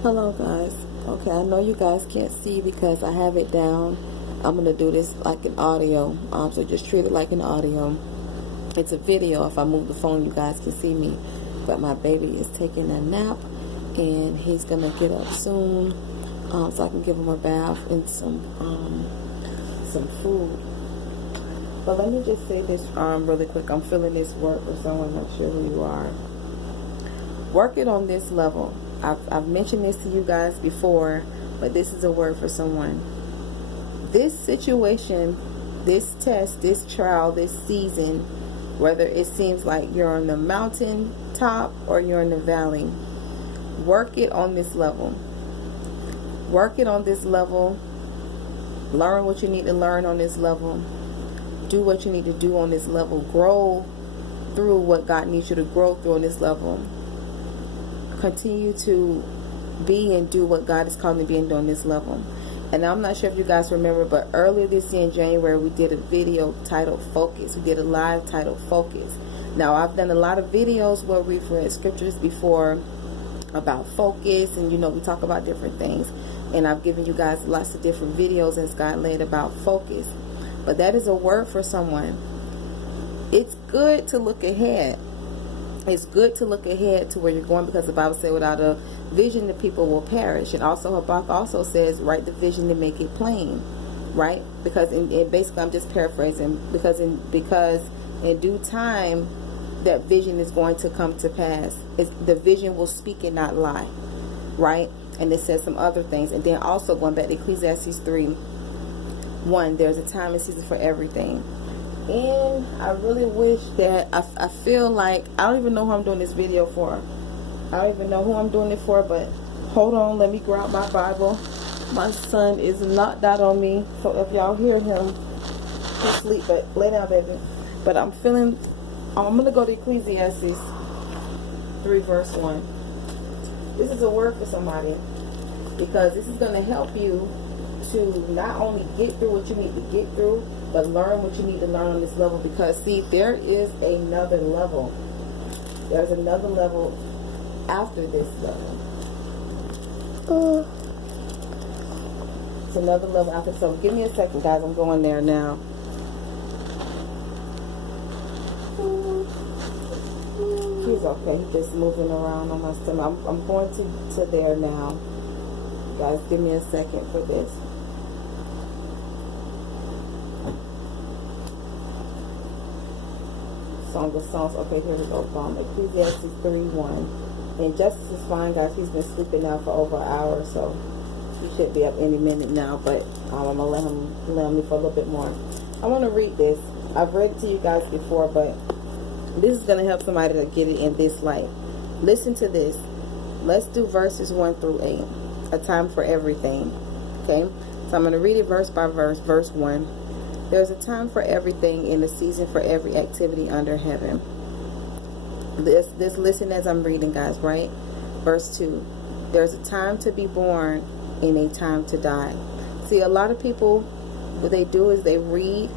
Hello guys. Okay, I know you guys can't see because I have it down. I'm going to do this like an audio. So just treat it like an audio. It's a video. If I move the phone, you guys can see me. But my baby is taking a nap and he's going to get up soon. So I can give him a bath and some food. But let me just say this really quick. I'm feeling this word for someone. I'm not sure who you are. Work it on this level. I've mentioned this to you guys before, but this is a word for someone. This situation, this test, this trial, this season, whether it seems like you're on the mountain top or you're in the valley, work it on this level. Work it on this level. Learn what you need to learn on this level. Do what you need to do on this level. Grow through what God needs you to grow through on this level. Continue to be and do what God is calling you to be and do on this level. And I'm not sure if you guys remember, but earlier this year in January, we did a video titled Focus. We did a live titled Focus. Now, I've done a lot of videos where we've read scriptures before about focus, and we talk about different things. And I've given you guys lots of different videos as God led about focus. But that is a word for someone. It's good to look ahead. It's good to look ahead to where you're going, because the Bible says without a vision the people will perish. And also Habakkuk also says write the vision to make it plain, right? Because in basically, I'm just paraphrasing, because in due time that vision is going to come to pass. The vision will speak and not lie, right? And it says some other things. And then also going back to Ecclesiastes 3:1, there's a time and season for everything. And I really wish that I feel like I don't even know who I'm doing this video for. I don't even know who I'm doing it for, but hold on, let me grab my Bible. My son is knocked out on me, so if y'all hear him, he's asleep, but lay down, baby. But I'm going to go to Ecclesiastes 3 verse 1. This is a word for somebody, because this is going to help you to not only get through what you need to get through, but learn what you need to learn on this level. Because see, there is another level. There's another level after this level. It's another level after. So give me a second, guys. I'm going there now. He's okay. He's just moving around on my stomach. I'm going to there now. Guys, give me a second for this. Song of Songs. Okay, here we go. Ecclesiastes 3:1. And Justice is fine, guys. He's been sleeping now for over an hour, so he should be up any minute now. But I'm gonna let him for a little bit more. I want to read this. I've read it to you guys before, but this is gonna help somebody to get it in this light. Listen to this. Let's do verses 1 through 8. A time for everything. Okay, so I'm gonna read it verse by verse. Verse 1. There's a time for everything and a season for every activity under heaven. This listen as I'm reading, guys, right? Verse 2. There's a time to be born and a time to die. See, a lot of people, what they do is they read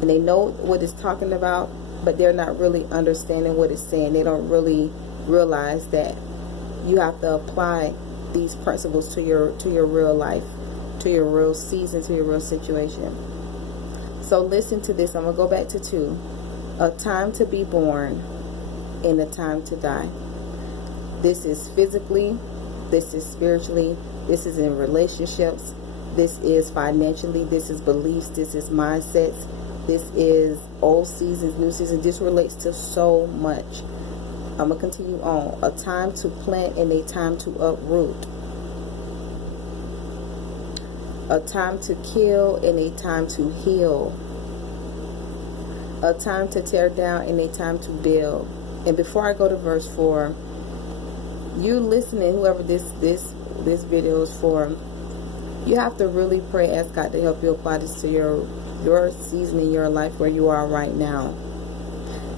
and they know what it's talking about, but they're not really understanding what it's saying. They don't really realize that you have to apply these principles to your real life, to your real season, to your real situation. So listen to this. I'm going to go back to 2. A time to be born and a time to die. This is physically, this is spiritually, this is in relationships, this is financially, this is beliefs, this is mindsets, this is old seasons, new seasons. This relates to so much. I'm going to continue on. A time to plant and a time to uproot. A time to kill and a time to heal. A time to tear down and a time to build. And before I go to verse 4, you listening, whoever this video is for, you have to really pray, ask God to help you apply this to your season in your life where you are right now.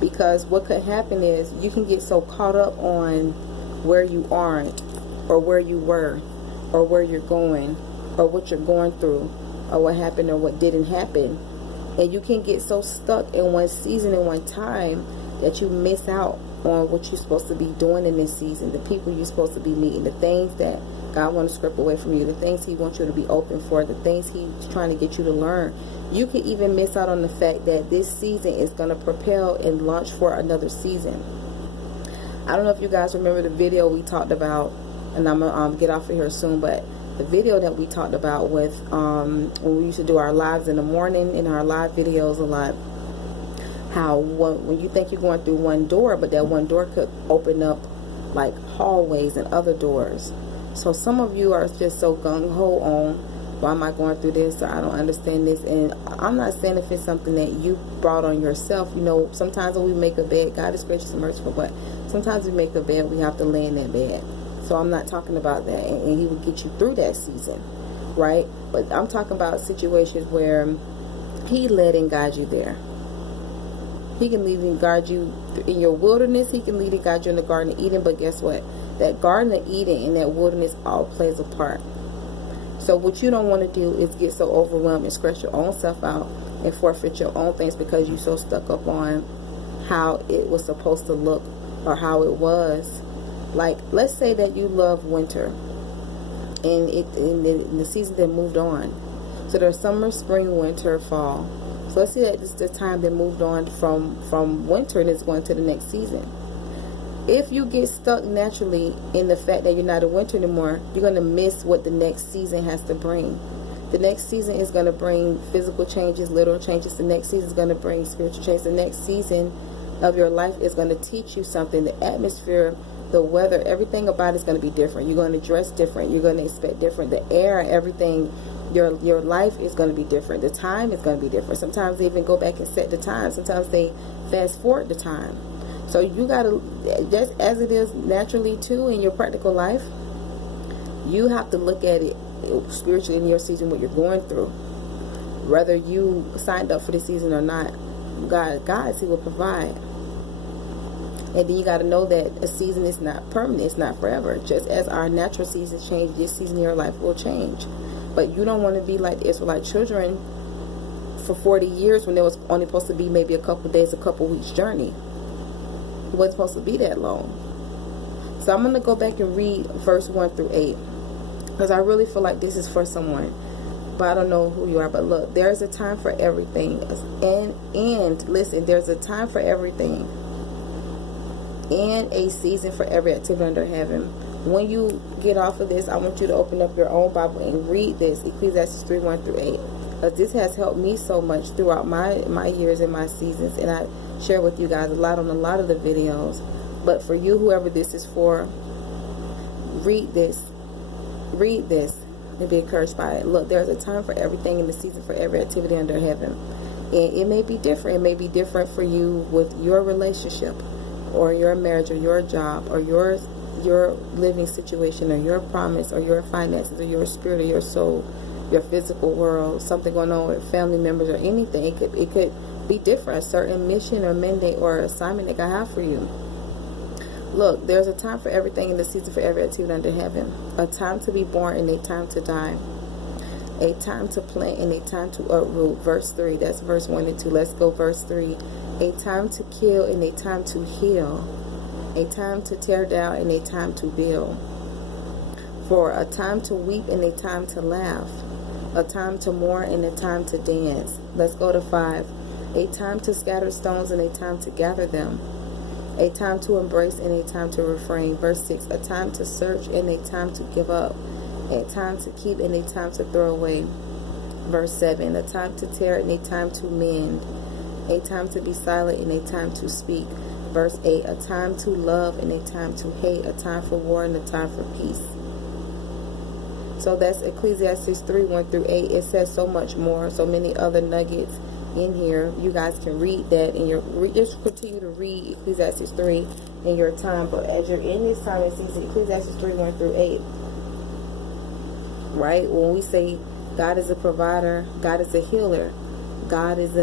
Because what could happen is you can get so caught up on where you aren't, or where you were, or where you're going, or what you're going through, or what happened or what didn't happen. And you can get so stuck in one season and one time that you miss out on what you're supposed to be doing in this season, the people you're supposed to be meeting, the things that God wants to strip away from you, the things He wants you to be open for, the things He's trying to get you to learn. You could even miss out on the fact that this season is going to propel and launch for another season. I don't know if you guys remember the video we talked about, and I'm going to get off of here soon, but the video that we talked about with when we used to do our lives in the morning, in our live videos a lot, how when you think you're going through one door, but that one door could open up like hallways and other doors. So some of you are just so gung-ho on, why am I going through this? I don't understand this. And I'm not saying if it's something that you brought on yourself. You know, sometimes when we make a bed, God is gracious and merciful, but sometimes we make a bed, we have to lay in that bed. So I'm not talking about that. And He will get you through that season, right? But I'm talking about situations where He led and guide you there. He can lead and guide you in your wilderness. He can lead and guide you in the Garden of Eden. But guess what? That Garden of Eden and that wilderness all plays a part. So what you don't want to do is get so overwhelmed and scratch your own self out and forfeit your own things because you're so stuck up on how it was supposed to look or how it was. Like, let's say that you love winter and the season that moved on. So there's summer, spring, winter, fall. So let's say that this is the time that moved on from winter and it's going to the next season. If you get stuck naturally in the fact that you're not in winter anymore, you're going to miss what the next season has to bring. The next season is going to bring physical changes, literal changes. The next season is going to bring spiritual changes. The next season of your life is going to teach you something. The atmosphere, the weather, everything about it is going to be different. You're going to dress different. You're going to expect different. The air, everything, your life is going to be different. The time is going to be different. Sometimes they even go back and set the time. Sometimes they fast forward the time. So you got to, just as it is naturally too in your practical life, you have to look at it spiritually in your season, what you're going through. Whether you signed up for the season or not, God, He will provide. And then you got to know that a season is not permanent, it's not forever. Just as our natural seasons change, this season of your life will change. But you don't want to be like the Israelite children for 40 years when there was only supposed to be maybe a couple days, a couple weeks journey. It wasn't supposed to be that long. So I'm going to go back and read verse 1 through 8. Because I really feel like this is for someone. But I don't know who you are. But look, there's a time for everything. And listen, there's a time for everything. And a season for every activity under heaven. When you get off of this, I want you to open up your own Bible and read this. Ecclesiastes 3, 1 through 8. Because this has helped me so much throughout my years and my seasons. And I share with you guys a lot on a lot of the videos. But for you, whoever this is for, read this and be encouraged by it. Look, there's a time for everything in the season for every activity under heaven. And it may be different. It may be different for you with your relationship or your marriage or your job or your living situation or your promise or your finances or your spirit or your soul, your physical world, something going on with family members or anything. It could be different, a certain mission or mandate or assignment that God has for you. Look, there's a time for everything in the season for every activity under heaven. A time to be born and a time to die. A time to plant and a time to uproot. Verse 3, that's verse 1 and 2. Let's go verse 3. A time to kill and a time to heal. A time to tear down and a time to build. For a time to weep and a time to laugh. A time to mourn and a time to dance. Let's go to 5. A time to scatter stones and a time to gather them. A time to embrace and a time to refrain. Verse 6. A time to search and a time to give up. A time to keep and a time to throw away. Verse 7. A time to tear and a time to mend. A time to be silent and a time to speak. Verse 8. A time to love and a time to hate. A time for war and a time for peace. So that's Ecclesiastes 3, 1 through 8. It says so much more, so many other nuggets in here. You guys can read that and just continue to read Ecclesiastes 3 in your time. But as you're in this time and season, Ecclesiastes 3, 1 through 8, right? When we say God is a provider, God is a healer, God is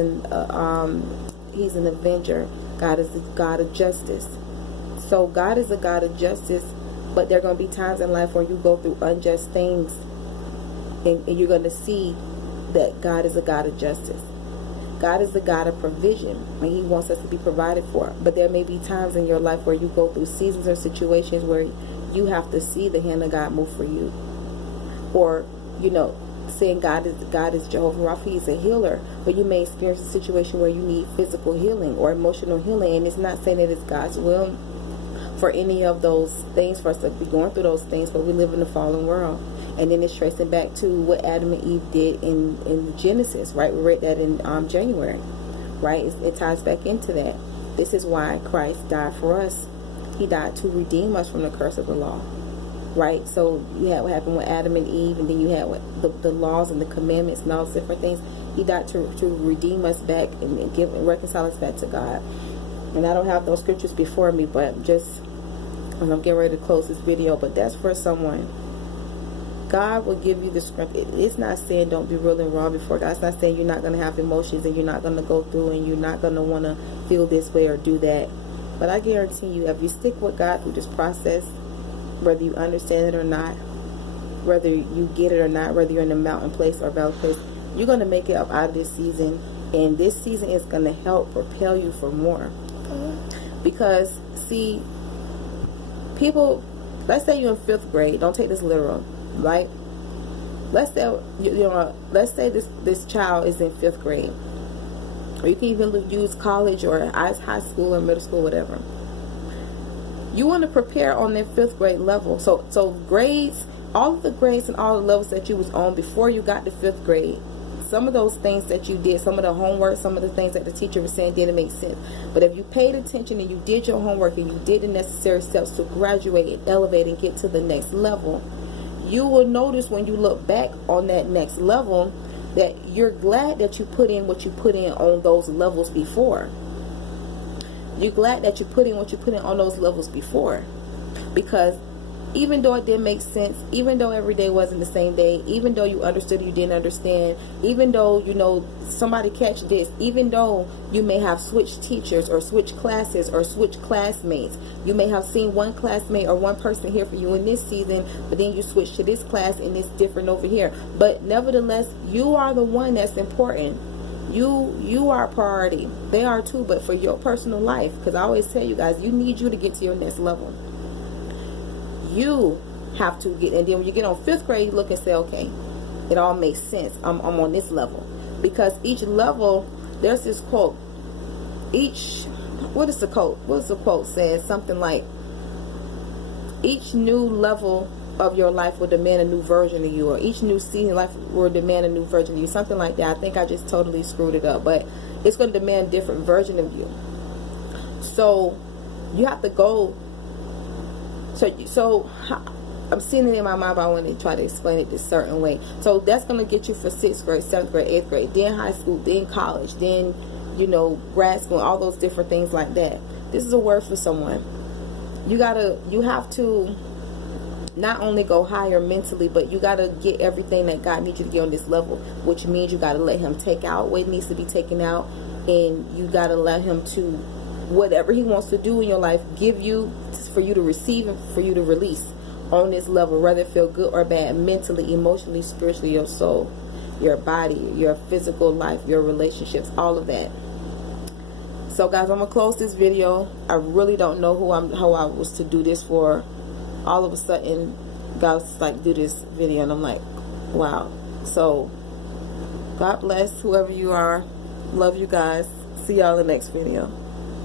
He's an avenger, God is a God of justice. So God is a God of justice, but there are going to be times in life where you go through unjust things, and you're going to see that God is a God of justice. God is the God of provision, and He wants us to be provided for. But there may be times in your life where you go through seasons or situations where you have to see the hand of God move for you. Or, saying God is Jehovah Rapha, He's a healer. But you may experience a situation where you need physical healing or emotional healing. And it's not saying that it's God's will for any of those things, for us to be going through those things, but we live in a fallen world. And then it's tracing back to what Adam and Eve did in Genesis, right? We read that in January, right? It ties back into that. This is why Christ died for us. He died to redeem us from the curse of the law, right? So you had what happened with Adam and Eve, and then you had the laws and the commandments and all those different things. He died to redeem us back and reconcile us back to God. And I don't have those scriptures before me, but just as I'm getting ready to close this video, but that's for someone. God will give you the strength. It's not saying don't be real and raw before God. It's not saying you're not going to have emotions and you're not going to go through and you're not going to want to feel this way or do that. But I guarantee you, if you stick with God through this process, whether you understand it or not, whether you get it or not, whether you're in a mountain place or a valley place, you're going to make it up out of this season. And this season is going to help propel you for more. Because, see, people, let's say you're in 5th grade. Don't take this literal. Right? Let's say let's say this child is in 5th grade, or you can even use college or high school or middle school, whatever. You want to prepare on their 5th grade level. So grades, all of the grades and all the levels that you was on before you got to 5th grade. Some of those things that you did, some of the homework, some of the things that the teacher was saying didn't make sense. But if you paid attention and you did your homework and you did the necessary steps to graduate and elevate and get to the next level, you will notice when you look back on that next level that you're glad that you put in what you put in on those levels before. You're glad that you put in what you put in on those levels before. Because even though it didn't make sense, even though every day wasn't the same day, even though you understood you didn't understand, even though, somebody catch this, even though you may have switched teachers or switched classes or switched classmates, you may have seen one classmate or one person here for you in this season, but then you switch to this class and it's different over here. But nevertheless, you are the one that's important. You are a priority. They are too, but for your personal life, because I always tell you guys, you need you to get to your next level. You have to get, and then when you get on 5th grade, you look and say, okay, it all makes sense. I'm on this level. Because each level, there's this quote. What is the quote? What's the quote says? Something like, each new level of your life will demand a new version of you, or each new season of life will demand a new version of you. Something like that. I think I just totally screwed it up, but it's going to demand a different version of you. So you have to go. So I'm seeing it in my mind, but I want to try to explain it this certain way. So that's going to get you for 6th grade, 7th grade, 8th grade, then high school, then college, then, grad school, all those different things like that. This is a word for someone. You have to not only go higher mentally, but you got to get everything that God needs you to get on this level, which means you got to let Him take out what needs to be taken out, and you got to let Him to, whatever He wants to do in your life, give you for you to receive and for you to release on this level, whether it feel good or bad, mentally, emotionally, spiritually, your soul, your body, your physical life, your relationships, all of that. So guys, I'm gonna close this video. I really don't know how I was to do this for. All of a sudden God was like, do this video, and I'm like, wow. So God bless whoever you are. Love you guys. See y'all in the next video.